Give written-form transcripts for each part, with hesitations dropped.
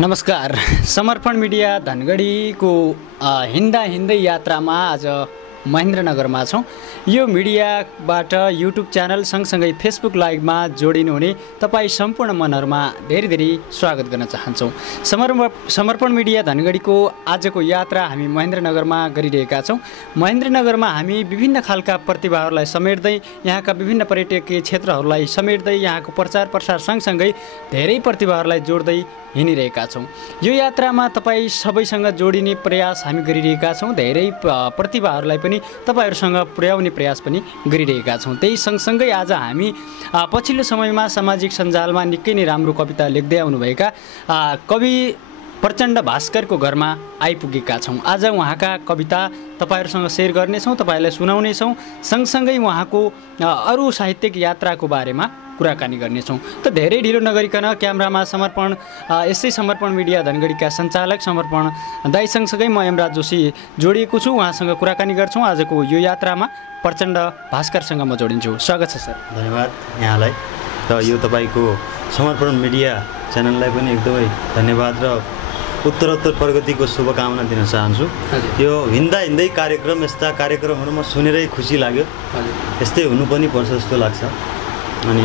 नमस्कार। समर्पण मिडिया धनगढीको हिँड्दा हिँड्दै यात्रामा आज महेन्द्रनगरमा छौँ। यो मिडियाबाट युट्युब च्यानल सँगसँगै फेसबुक लाइभमा जोडिनुहुने तपाईँ सम्पूर्ण मनहरूमा धेरै धेरै स्वागत गर्न चाहन्छौँ। समर्पण मिडिया धनगढीको आजको यात्रा हामी महेन्द्रनगरमा गरिरहेका छौँ। महेन्द्रनगरमा हामी विभिन्न खालका प्रतिभाहरूलाई समेट्दै, यहाँका विभिन्न पर्यटकीय क्षेत्रहरूलाई समेट्दै, यहाँको प्रचार प्रसार सँगसँगै धेरै प्रतिभाहरूलाई जोड्दै हिँडिरहेका छौँ। यो यात्रामा तपाईँ सबैसँग जोडिने प्रयास हामी गरिरहेका छौँ। धेरै प्रतिभाहरूलाई पनि तपाईँहरूसँग पुर्याउने प्रयास पनि गरिरहेका छौँ। त्यही सँगसँगै आज हामी पछिल्लो समयमा सामाजिक सञ्जालमा निकै नै राम्रो कविता लेख्दै आउनुभएका कवि प्रचण्ड भास्करको घरमा आइपुगेका छौँ। आज उहाँका कविता तपाईँहरूसँग सेयर गर्नेछौँ, तपाईँहरूलाई सुनाउनेछौँ। सँगसँगै उहाँको अरू साहित्यिक यात्राको बारेमा कुराकानी गर्नेछौँ। त धेरै ढिलो नगरिकन क्यामेरामा यसै समर्पण मिडिया धनगढीका सञ्चालक समर्पण दाइ सँगसँगै म यमराज जोशी जोडिएको छु। उहाँसँग कुराकानी गर्छौँ। आजको यो यात्रामा प्रचण्ड भास्करसँग म जोडिन्छु। स्वागत छ सर। धन्यवाद यहाँलाई र यो तपाईँको समर्पण मिडिया च्यानललाई पनि एकदमै धन्यवाद र उत्तरोत्तर प्रगतिको शुभकामना दिन चाहन्छु। यो हिँड्दा हिँड्दै कार्यक्रम, यस्ता कार्यक्रमहरू म सुनेरै खुसी लाग्यो। यस्तै हुनु पनि पर्छ जस्तो लाग्छ। अनि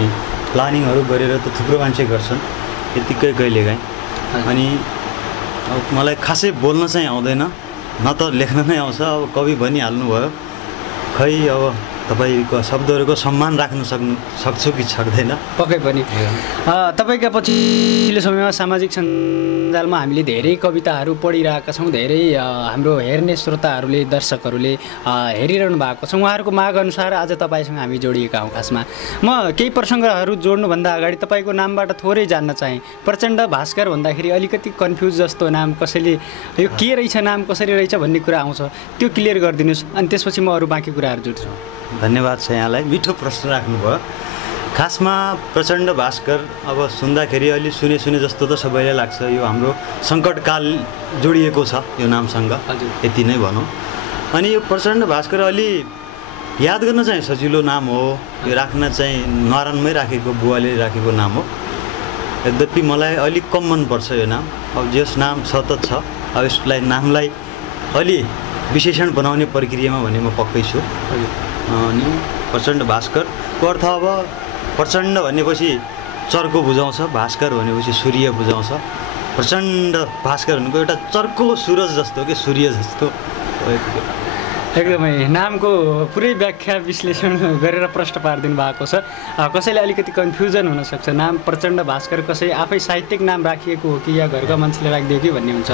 प्लानिङहरू गरेर त थुप्रो मान्छे गर्छन् यतिकै कहिलेकाहीँ। अनि अब मलाई खासै बोल्न चाहिँ आउँदैन, न त लेख्न नै आउँछ। अब कवि भनिहाल्नुभयो, खै अब तपाईँको शब्दहरूको सम्मान राख्न सक्छु कि सक्दैन पक्कै पनि। तपाईँका पछिल्लो समयमा सामाजिक सञ्जालमा हामीले धेरै कविताहरू पढिरहेका छौँ। धेरै हाम्रो हेर्ने श्रोताहरूले, दर्शकहरूले हेरिरहनु भएको छ। उहाँहरूको माग अनुसार आज तपाईँसँग हामी जोडिएका हौँ। खासमा म केही प्रसङ्गहरू जोड्नुभन्दा अगाडि तपाईँको नामबाट थोरै जान्न चाहेँ। प्रचण्ड भास्कर भन्दाखेरि अलिकति कन्फ्युज जस्तो नाम, कसैले यो के रहेछ, नाम कसरी रहेछ भन्ने कुरा आउँछ, त्यो क्लियर गरिदिनुहोस्। अनि त्यसपछि म अरू बाँकी कुराहरू जोड्छु। धन्यवाद छ यहाँलाई, मिठो प्रश्न राख्नुभयो। खासमा प्रचण्ड भास्कर अब सुन्दाखेरि अलि सुने जस्तो त सबैलाई लाग्छ। यो हाम्रो सङ्कटकाल जोडिएको छ यो नामसँग, यति नै भनौँ। अनि यो प्रचण्ड भास्कर अलि याद गर्न चाहिँ सजिलो नाम हो। यो राख्न चाहिँ नरानमै राखेको, बुवाले राखेको नाम हो। यद्यपि मलाई अलिक कम मनपर्छ यो नाम। अब जस नाम छ त छ, अब यसलाई नामलाई अलि विशेषण बनाउने प्रक्रियामा भने म पक्कै छु। अनि प्रचण्ड भास्करको अर्थ अब प्रचण्ड भनेपछि चर्को बुझाउँछ, भास्कर भनेपछि सूर्य बुझाउँछ। प्रचण्ड भास्कर भनेको एउटा चर्को सुरज जस्तो के सूर्य जस्तो। एकदमै नामको पुरै व्याख्या विश्लेषण गरेर प्रश्न पारिदिनु भएको छ। कसैले अलिकति कन्फ्युजन हुनसक्छ, नाम प्रचण्ड भास्कर कसै आफै साहित्यिक नाम राखिएको हो कि या घरका मान्छेले राखिदियो कि भन्ने हुन्छ।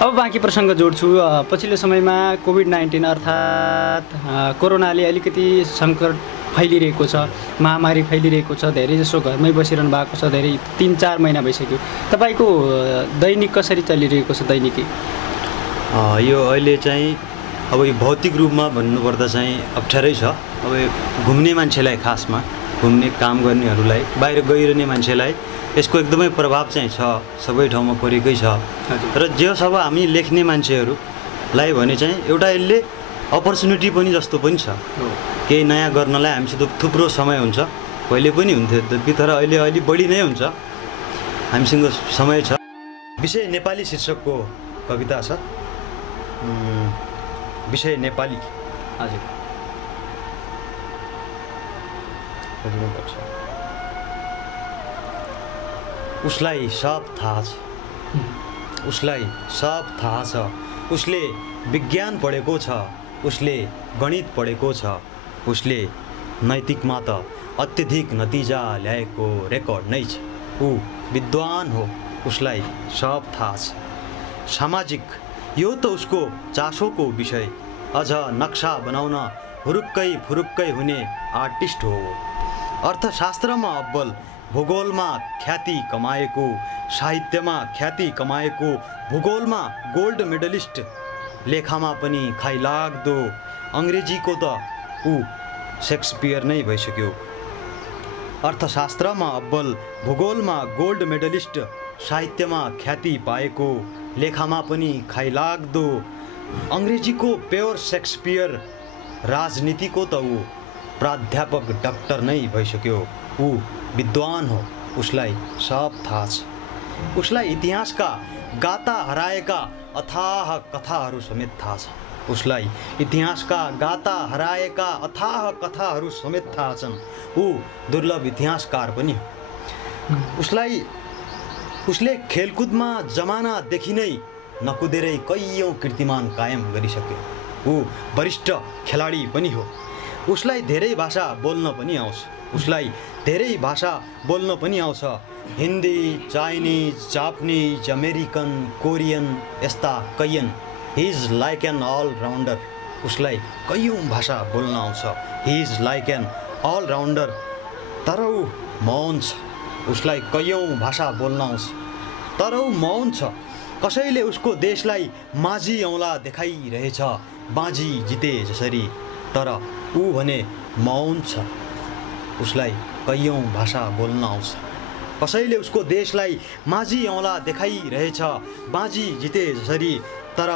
अब बाँकी प्रसङ्ग जोड्छु। पछिल्लो समयमा कोभिड-19 अर्थात् कोरोनाले अलिकति सङ्कट फैलिरहेको छ, महामारी फैलिरहेको छ। धेरैजसो घरमै बसिरहनु भएको छ, धेरै 3-4 महिना भइसक्यो। तपाईँको दैनिक कसरी चलिरहेको छ? दैनिकी यो अहिले चाहिँ अब यो भौतिक रूपमा भन्नुपर्दा चाहिँ अप्ठ्यारै छ। अब घुम्ने मान्छेलाई, खासमा घुम्ने काम गर्नेहरूलाई, बाहिर गइरहने मान्छेलाई यसको एकदमै प्रभाव चाहिँ छ, सबै ठाउँमा परेकै छ। र जस अब हामी लेख्ने मान्छेहरूलाई भने चाहिँ एउटा यसले अपर्च्युनिटी पनि जस्तो पनि छ। केही नयाँ गर्नलाई हामीसित थुप्रो समय हुन्छ, पहिले पनि हुन्थ्यो यद्यपि, तर अहिले अलि बढी नै हुन्छ हामीसँग समय छ। विषय नेपाली शीर्षकको कविता छ। विषय नेपाली। हजुर उसलाई सब थाहा छ, उसलाई सब थाहा छ। उसले विज्ञान पढेको छ, उसले गणित पढेको छ, उसले नैतिकमा त अत्यधिक नतिजा ल्याएको रेकर्ड नै छ। ऊ विद्वान हो, उसलाई सब थाहा छ। सामाजिक यो त उसको चासोको विषय। अझ नक्सा बनाउन फुरुक्कै हुने आर्टिस्ट हो। अर्थशास्त्रमा अब्बल, भूगोलमा ख्याति कमाएको, साहित्यमा ख्याति कमाएको, भूगोलमा गोल्ड मेडलिस्ट, लेखामा पनि खाइलाग्दो अङ्ग्रेजीको त ऊ सेक्सपियर नै भइसक्यो। अर्थशास्त्रमा अब्बल, भूगोलमा गोल्ड मेडलिस्ट, साहित्यमा ख्याति पाएको, लेखामा पनि खाइलाग्दो अङ्ग्रेजीको प्योर सेक्सपियर, राजनीतिको त ऊ प्राध्यापक डाक्टर नै भइसक्यो। ऊ विद्वान हो, उसलाई सब थाहा छ। उसलाई इतिहासका गाता हराएका अथाह कथाहरू समेत थाहा छ। उसलाई इतिहासका गाता हराएका अथाह कथाहरू समेत थाहा छन्। ऊ दुर्लभ इतिहासकार पनि हो। उसले खेलकुदमा जमानादेखि नै नकुदेरै कैयौँ कीर्तिमान कायम गरिसक्यो। ऊ वरिष्ठ खेलाडी पनि हो। उसलाई धेरै भाषा बोल्न पनि आउँछ। Hindi, Chinese, Japanese, American, Korean यस्ता कैयन। He is like an allrounder. उसलाई कैयौँ भाषा बोल्न आउँछ। He is like an allrounder. तर ऊ मौन छ। उसलाई कैयौँ भाषा बोल्न आउँछ तर ऊ मौन छ। कसैले उसको देशलाई माझी औँला देखाइरहेछ, बाजी जिते जसरी, तर ऊ भने मौन छ। उसलाई कैयौँ भाषा बोल्न आउँछ। कसैले उसको देशलाई माझी औँला देखाइरहेछ, बाजी जिते जसरी, तर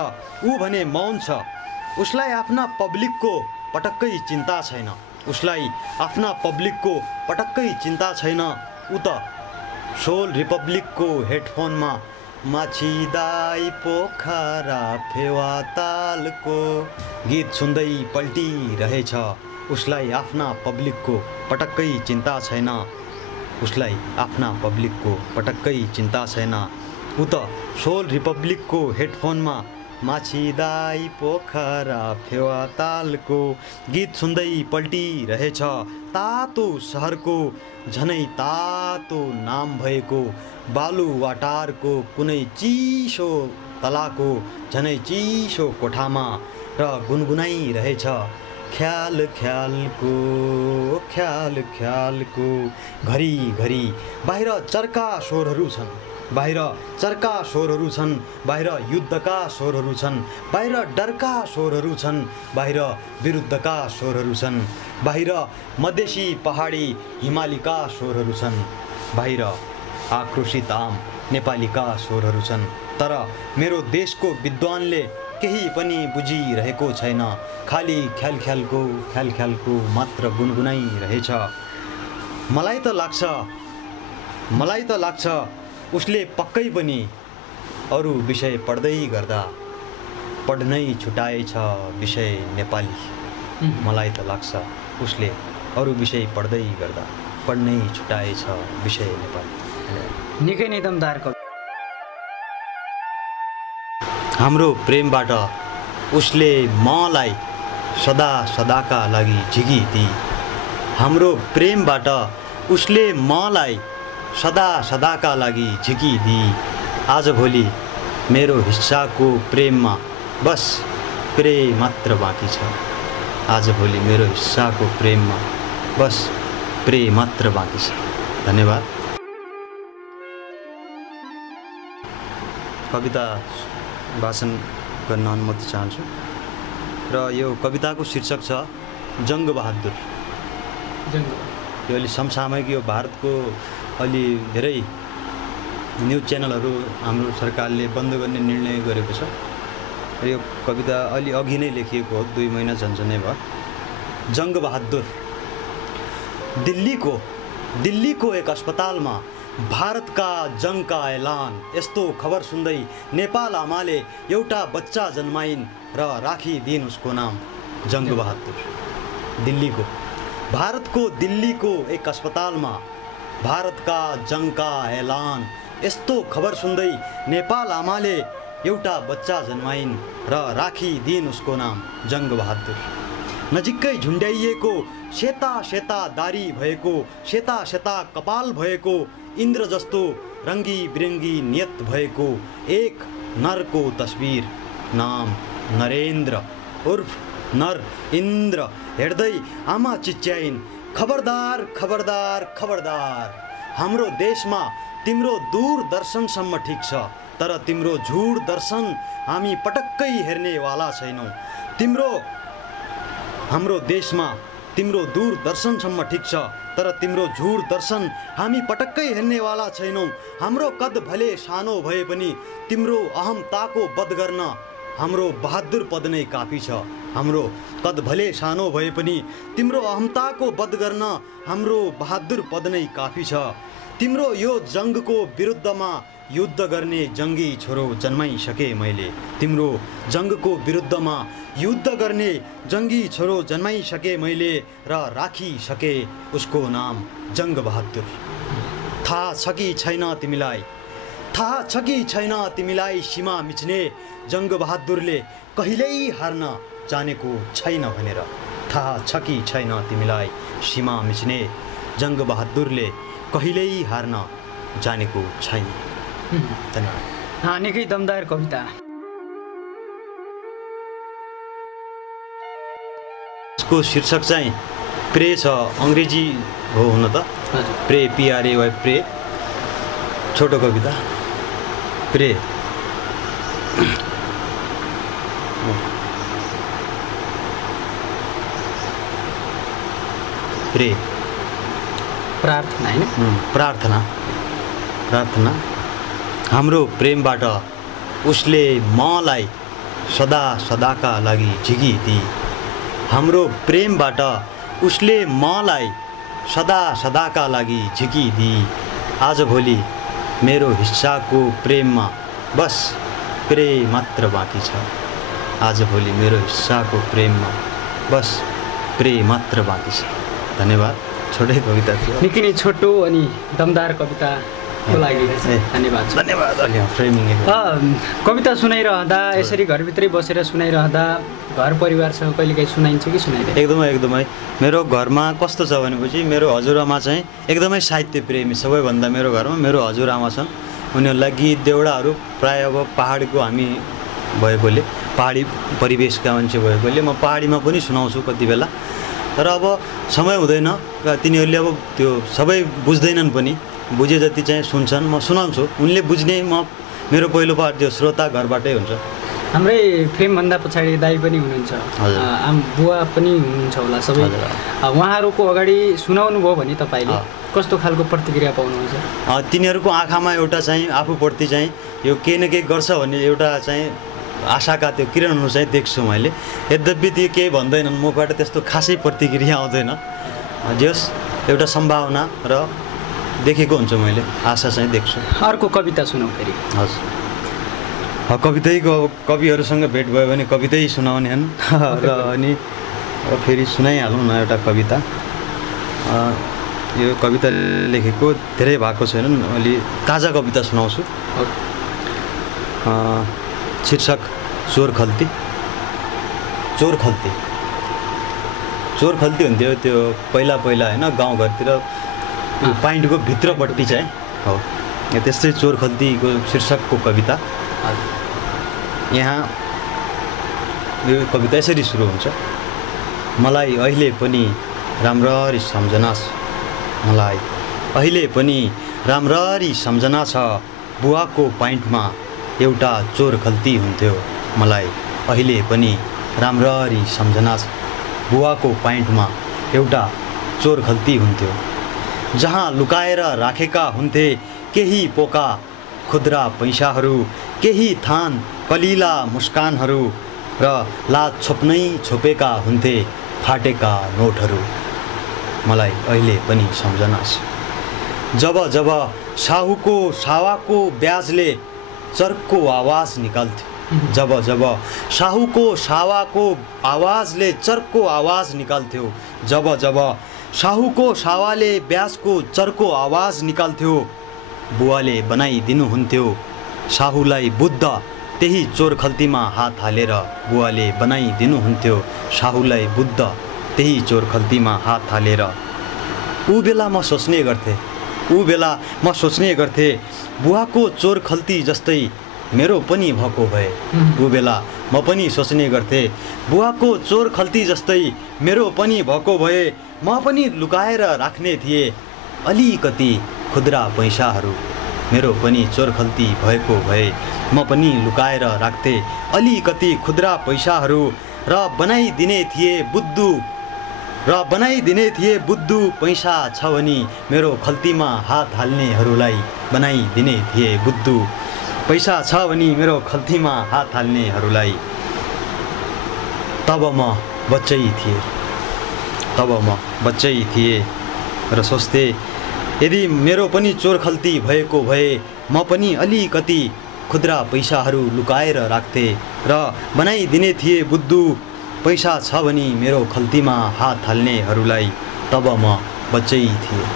ऊ भने मौन छ। उसलाई आफ्ना पब्लिकको पटक्कै चिन्ता छैन। ऊ त सोल रिपब्लिकको हेडफोनमा माछिदाई पोखरा फेवातालको गीत सुन्दै पल्टिरहेछ। उसलाई आफ्ना पब्लिकको पटक्कै चिन्ता छैन। ऊ त सोल रिपब्लिकको हेडफोनमा माछिदाई पोखरा फेवातालको गीत सुन्दै पल्टिरहेछ। तातो सहरको झनै तातो नाम भएको बालुवाटारको कुनै चिसो तलाको झनै चिसो कोठामा र गुनगुनाइरहेछ। ख्याल ख्यालको घरिघरि बाहिर चर्का स्वरहरू छन्। बाहिर युद्धका स्वरहरू छन्। बाहिर डरका स्वरहरू छन्। बाहिर विरुद्धका स्वरहरू छन्। बाहिर मधेसी पहाडी हिमालीका स्वरहरू छन्। बाहिर आक्रोशित आम नेपालीका स्वरहरू छन्। तर मेरो देशको विद्वानले केही पनि बुझिरहेको छैन। खाली ख्यालको मात्र गुनगुनाइरहेछ। मलाई त लाग्छ उसले पक्कै पनि अरू विषय पढ्दै गर्दा पढ्नै छुटाएछ विषय नेपाली। मलाई त लाग्छ उसले अरू विषय पढ्दै गर्दा पढ्नै छुटाएछ विषय नेपाली। निकै नै दमदार कवि। हाम्रो प्रेमबाट उसले मलाई सदा सदाका लागि झिकिदिई। हाम्रो प्रेमबाट उसले मलाई सदा सदाका लागि झिकिदिई। आजभोलि मेरो हिस्साको प्रेममा बस प्रेम मात्र बाँकी छ। आजभोलि मेरो हिस्साको प्रेममा बस प्रेम मात्र बाँकी छ। धन्यवाद। कविता वाचन गर्न अनुमति चाहन्छु र यो कविताको शीर्षक छ जङ्गबहादुर। यो अलि समसामयिक, यो भारतको अलि धेरै न्युज च्यानलहरू हाम्रो सरकारले बन्द गर्ने निर्णय गरेको छ। र यो कविता अलि अघि नै लेखिएको हो, 2 महिना झन्झनै भयो। जङ्गबहादुर। दिल्लीको एक अस्पतालमा भारतका जङ्गका ऐलान। यस्तो खबर सुन्दै नेपाल आमाले एउटा बच्चा जन्माइन् र राखिदिइन् उसको नाम जङ्गबहादुर। भारतको दिल्लीको एक अस्पतालमा भारतका जङ्गका ऐलान। यस्तो खबर सुन्दै नेपाल आमाले एउटा बच्चा जन्माइन् र राखिदिइन् उसको नाम जङ्गबहादुर। नजिकै झुन्ड्याइएको सेता दारी भएको, सेता कपाल भएको, इन्द्र जस्तो रङ्गी बिरङ्गी नियत भएको एक नरको तस्बिर, नाम नरेन्द्र उर्फ नर इन्द्र। हेर्दै आमा चिच्याइन्, खबरदार खबरदार खबरदार। हाम्रो देशमा तिम्रो दूरदर्शनसम्म ठिक छ, तर तिम्रो झुट दर्शन हामी पटक्कै हेर्नेवाला छैनौँ। हाम्रो देशमा तिम्रो दूरदर्शनसम्म ठिक छ, तर तिम्रो झुट दर्शन हामी पटक्कै हेर्नेवाला छैनौँ। हाम्रो कद भले सानो भए पनि तिम्रो अहमताको वध गर्न हाम्रो बहादुर पद नै काफी छ। हाम्रो कद भले सानो भए पनि तिम्रो अहमताको वध गर्न हाम्रो बहादुर पद नै काफी छ। तिम्रो यो जङ्गको विरुद्धमा युद्ध गर्ने जङ्गी छोरो जन्माइसके मैले। तिम्रो जङ्गको विरुद्धमा युद्ध गर्ने जङ्गी छोरो जन्माइसके मैले र राखिसके उसको नाम जङ्गबहादुर। थाहा छ कि छैन तिमीलाई, थाहा छ कि छैन तिमीलाई सीमा मिच्ने जङ्गबहादुरले कहिल्यै हार्न जानेको छैन भनेर। थाहा छ कि छैन तिमीलाई सीमा मिच्ने जङ्गबहादुरले कहिल्यै हार्न जानेको छैन। धन्यवाद। निकै दमदार कविता। यसको शीर्षक चाहिँ प्रे छ, अङ्ग्रेजी हो हुन त, प्रे PRAY प्रे, छोटो कविता प्रे। प्रे प्रार्थना हैन, प्रार्थना। प्रार्थना। हाम्रो प्रेमबाट उसले मलाई सदा सदाका लागि झिकिदिए। हाम्रो प्रेमबाट उसले मलाई सदा सदाका लागि झिकिदिए। आजभोलि मेरो हिस्साको प्रेममा बस प्रे मात्र बाँकी छ। आजभोलि मेरो हिस्साको प्रेममा बस प्रे मात्र बाँकी छ। धन्यवाद। छोटै कविता थियो, निकै नै छोटो अनि दमदार कविताको लागि धन्यवाद। धन्यवाद। फ्रेमिङ कविता सुनाइरहँदा यसरी घरभित्रै बसेर सुनाइरहँदा घर परिवारसँग कहिलेकाहीँ सुनाइन्छ कि सुनाइँदैन? एकदमै एकदमै। मेरो घरमा कस्तो छ भनेपछि मेरो हजुरआमा चाहिँ एकदमै साहित्य प्रेमी। सबैभन्दा मेरो घरमा मेरो हजुरआमा छन्। उनीहरूलाई गीत देउडाहरू प्रायः अब पहाडीको हामी भएकोले, पहाडी परिवेशका मान्छे भएकोले म पहाडीमा पनि सुनाउँछु कति बेला। तर अब समय हुँदैन र तिनीहरूले अब त्यो सबै बुझ्दैनन् पनि, बुझे जति चाहिँ सुन्छन्, म सुनाउँछु। उनले बुझ्ने मेरो पहिलो पार्ट त्यो श्रोता घरबाटै हुन्छ। हाम्रै फ्रेमभन्दा पछाडि दाइ पनि हुनुहुन्छ, बुवा पनि हुनुहुन्छ होला सबै। उहाँहरूको अगाडि सुनाउनु भयो भने तपाईँले कस्तो खालको प्रतिक्रिया पाउनुहुन्छ? तिनीहरूको आँखामा एउटा चाहिँ आफूप्रति चाहिँ यो केही न केही गर्छ भन्ने एउटा चाहिँ आशाका त्यो किरणहरू चाहिँ देख्छु मैले। यद्यपि त्यो केही भन्दैनन्, मबाट त्यस्तो खासै प्रतिक्रिया आउँदैन। जे होस् एउटा सम्भावना र देखेको हुन्छ मैले, आशा चाहिँ देख्छु। अर्को कविता सुनाउँ फेरि। हजुर, कवितैको कविहरूसँग भेट भयो भने कवितै सुनाउने हन् र अनि फेरि सुनाइहालौँ न एउटा कविता। यो कविता लेखेको धेरै भएको छैन, अलि ताजा कविता सुनाउँछु। शीर्षक चोर खल्ती। चोर खल्ती। चोर खल्ती हुन्थ्यो त्यो पहिला पहिला होइन, गाउँघरतिर पाइन्टको भित्रपट्टि चाहिँ हो त्यस्तै चोर खल्तीको शीर्षकको कविता। यहाँ यो कविता यसरी सुरु हुन्छ। मलाई अहिले पनि राम्ररी सम्झना छ, मलाई अहिले पनि राम्ररी सम्झना छ, बुवाको पाइन्टमा एउटा चोर खल्ती हुन्थ्यो। मलाई अहिले पनि राम्ररी सम्झना छ, बुवाको पाइन्टमा एउटा चोर खल्ती हुन्थ्यो। जहाँ लुकाएर राखेका हुन्थे केही पोका खुद्रा पैसाहरू, केही थान कलिला मुस्कानहरू र लाज छोप्नै छोपेका हुन्थे फाटेका नोटहरू। मलाई अहिले पनि सम्झना छ। जब जब सावाको ब्याजले चर्को आवाज निकाल्थ्यो, जब जब सावाको आवाजले चर्को आवाज निकाल्थ्यो, जब जब सावाले ब्याजको चर्को आवाज निकाल्थ्यो, बुवाले बनाइदिनुहुन्थ्यो साहुलाई बुद्ध त्यही चोर खल्तीमा हात हालेर। बुवाले बनाइदिनुहुन्थ्यो साहुलाई बुद्ध त्यही चोर खल्तीमा हात हालेर। ऊ बेला म सोच्ने गर्थेँ बुवाको चोर खल्ती जस्तै मेरो पनि भएको भए। ऊ बेला म पनि सोच्ने गर्थेँ बुवाको चोर खल्ती जस्तै मेरो पनि भएको भए। म पनि लुकाएर राख्ने थिएँ अलिकति खुद्रा पैसाहरू, मेरो पनि चोर खल्ती भएको भए। म पनि लुकाएर राख्थेँ अलिकति खुद्रा पैसाहरू र बनाइदिने थिए बुद्धु पैसा छ भने मेरो खल्तीमा हात हाल्नेहरूलाई। बनाइदिने थिए बुद्धु पैसा छ भने मेरो खल्तीमा हात हाल्नेहरूलाई। तब म बच्चै थिएँ र सोच्थे यदि मेरो पनि चोर खल्ती भएको भए म पनि अलिकति खुद्रा पैसाहरू लुकाएर राख्थे र बनाइदिने थिए बुद्धु। पैसा छ भने मेरो खल्तीमा हात हाल्नेहरूलाई, तब म बच्चै थिएँ।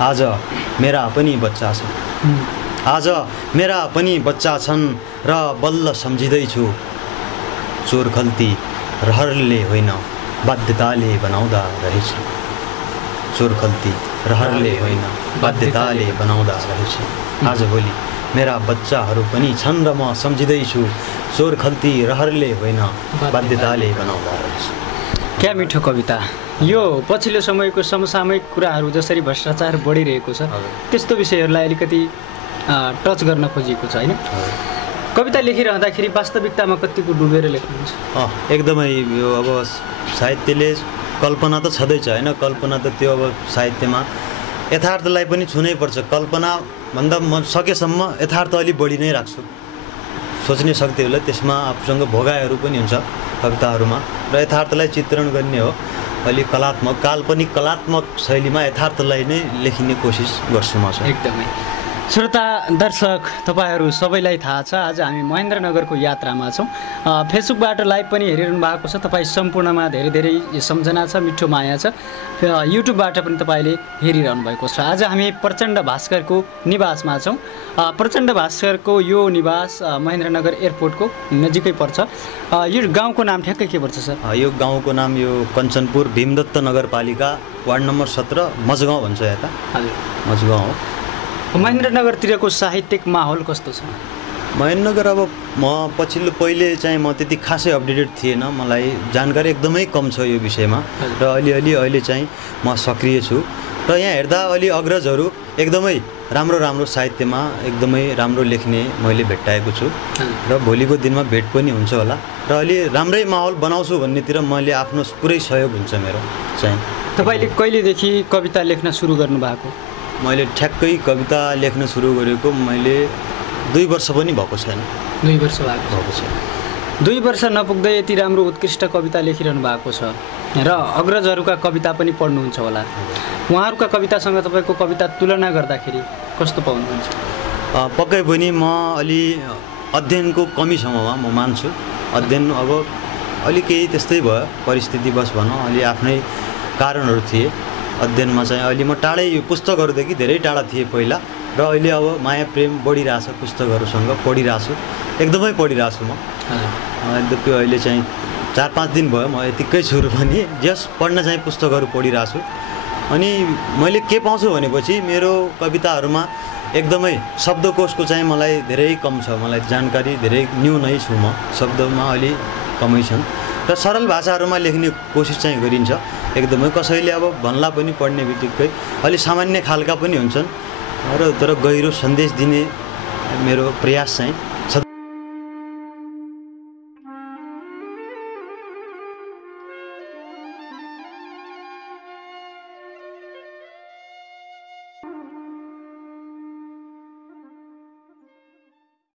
आज मेरा पनि बच्चा छन्, आज मेरा पनि बच्चा छन् र बल्ल सम्झिँदैछु चोर खल्ती रहरले होइन बाध्यताले बनाउँदा रहेछ। चोर खल्ती रहरले होइन बाध्यताले बनाउँदा रहेछ। आजभोलि मेरा बच्चाहरू पनि छन् र म सम्झिँदैछु चोर खल्ती रहरले होइन बाध्यताले बनाउँदा रहेछ। क्या मिठो कविता। यो पछिल्लो समयको समसामयिक कुराहरू जसरी भ्रष्टाचार बढिरहेको छ त्यस्तो विषयहरूलाई अलिकति टच गर्न खोजिएको छ होइन। कविता लेखिरहँदाखेरि वास्तविकतामा कतिको डुबेर लेख्नुहुन्छ? एकदमै यो अब साहित्यले कल्पना त छँदैछ होइन। कल्पना त त्यो अब साहित्यमा यथार्थलाई पनि छुनै पर्छ। कल्पना भन्दा म सकेसम्म यथार्थ अलिक बढी नै राख्छु। सोच्ने शक्तिहरूलाई त्यसमा आफूसँग भोगाइहरू पनि हुन्छ कविताहरूमा र यथार्थलाई चित्रण गर्ने हो। अलिक कलात्मक काल्पनिक कलात्मक शैलीमा यथार्थलाई नै लेखिने कोसिस गर्छु म चाहिँ। एकदमै। श्रोता दर्शक तपाईँहरू सबैलाई थाहा छ आज हामी महेन्द्रनगरको यात्रामा छौँ। फेसबुकबाट लाइभ पनि हेरिरहनु भएको छ। तपाईँ सम्पूर्णमा धेरै धेरै सम्झना छ, मिठो माया छ। युट्युबबाट पनि तपाईँले हेरिरहनु भएको छ। आज हामी प्रचण्ड भास्करको निवासमा छौँ। प्रचण्ड भास्करको यो निवास महेन्द्रनगर एयरपोर्टको नजिकै पर्छ। यो गाउँको नाम ठ्याक्कै के पर्छ सर? यो गाउँको नाम यो कञ्चनपुर भीमदत्त नगरपालिका वार्ड नम्बर 17 मजगाउँ भन्छ यता। हजुर, मजगाउँ हो। महेन्द्रनगरतिरको साहित्यिक माहौल कस्तो छ? महेन्द्रनगर अब म पछिल्लो पहिले चाहिँ म त्यति खासै अपडेटेड थिएन, मलाई जानकारी एकदमै कम छ यो विषयमा र अहिले चाहिँ म सक्रिय छु र यहाँ हेर्दा अलि अग्रजहरू एकदमै राम्रो साहित्यमा एकदमै राम्रो लेख्ने मैले भेट्टाएको छु र भोलिको दिनमा भेट पनि हुन्छ होला र अलि राम्रै माहौल बनाउँछु भन्नेतिर मैले आफ्नो पुरै सहयोग हुन्छ मेरो चाहिँ। तपाईँले कहिलेदेखि कविता लेख्न सुरु गर्नुभएको? मैले ठ्याक्कै कविता लेख्न सुरु गरेको मैले 2 वर्ष पनि भएको छैन। 2 वर्ष भएको छैन। 2 वर्ष नपुग्दै यति राम्रो उत्कृष्ट कविता लेखिरहनु भएको छ र अग्रजहरूका कविता पनि पढ्नुहुन्छ होला। उहाँहरूका कवितासँग तपाईँको कविता तुलना गर्दाखेरि कस्तो पाउनुहुन्छ? पक्कै पनि म अलि अध्ययनको कमीसम्ममा म मान्छु। अध्ययन अब अलि केही त्यस्तै भयो, परिस्थितिवश भनौँ, अलि आफ्नै कारणहरू थिए। अध्ययनमा चाहिँ अहिले म टाढै पुस्तकहरूदेखि धेरै टाढा थिएँ पहिला र अहिले अब माया प्रेम बढिरहेछ, पुस्तकहरूसँग पढिरहेको छु, एकदमै पढिरहेको छु म। यद्यपि अहिले चाहिँ 4-5 दिन भयो म यतिकै छु पनि जस पढ्न चाहिँ पुस्तकहरू पढिरहेको छु। अनि मैले के पाउँछु भनेपछि मेरो कविताहरूमा एकदमै शब्दकोशको चाहिँ मलाई धेरै कम छ, मलाई जानकारी धेरै न्यूनै छु म, शब्दमा अलि कमै छन् र सरल भाषाहरूमा लेख्ने कोसिस चाहिँ गरिन्छ एकदमै। कसैले अब भन्ला पनि पढ्ने बित्तिकै अलि सामान्य खालका पनि हुन्छन् र तर गहिरो सन्देश दिने मेरो प्रयास चाहिँ